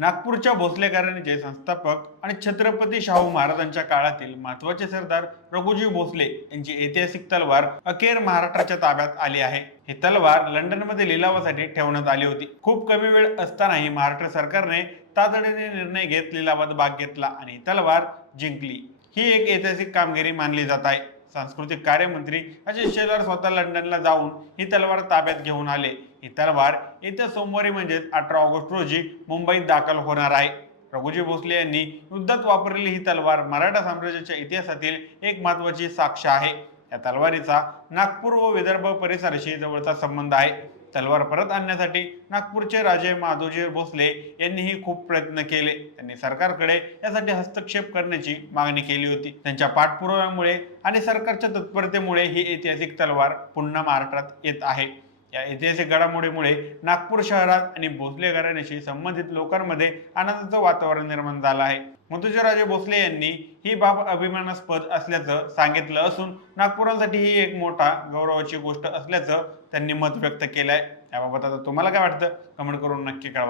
नागपूरच्या भोसले घराण्याचे संस्थापक आणि छत्रपती शाहू महाराजांच्या काळातील महत्त्वाचे सरदार रघुजी भोसले यांची ऐतिहासिक तलवार अखेर महाराष्ट्राच्या ताब्यात आली आहे. ही तलवार लंडनमध्ये लिलावासाठी ठेवण्यात आली होती. खूप कमी वेळ असतानाही महाराष्ट्र सरकारने तातडीने निर्णय घेत लिलावात भाग घेतला आणि तलवार जिंकली. ही एक ऐतिहासिक कामगिरी मानली जात आहे. सांस्कृतिक कार्यमंत्री अजय शेलार स्वतः लंडनला जाऊन ही तलवार ताब्यात घेऊन आले. ही तलवार येत्या सोमवारी म्हणजेच अठरा ऑगस्ट रोजी मुंबईत दाखल होणार आहे. रघुजी भोसले यांनी युद्धात वापरलेली ही तलवार मराठा साम्राज्याच्या इतिहासातील एक महत्वाची साक्ष आहे. या तलवारीचा नागपूर व विदर्भ परिसराशी जवळचा संबंध आहे. तलवार परत आणण्यासाठी नागपूरचे राजे माधोजी भोसले यांनीही खूप प्रयत्न केले. त्यांनी सरकारकडे यासाठी हस्तक्षेप करण्याची मागणी केली होती. त्यांच्या पाठपुराव्यामुळे आणि सरकारच्या तत्परतेमुळे ही ऐतिहासिक तलवार पुन्हा महाराष्ट्रात येत आहे. या ऐतिहासिक घडामोडीमुळे नागपूर शहरात आणि भोसले घराण्याशी संबंधित लोकांमध्ये आनंदाचं वातावरण निर्माण झालं आहे. मधुजराजे भोसले यांनी ही बाब अभिमानास्पद असल्याचं सांगितलं असून नागपुरांसाठी ही एक मोठा गौरवाची गोष्ट असल्याचं त्यांनी मत व्यक्त केलं आहे याबाबत आता तुम्हाला काय वाटतं? कमेंट करून नक्की कळवा.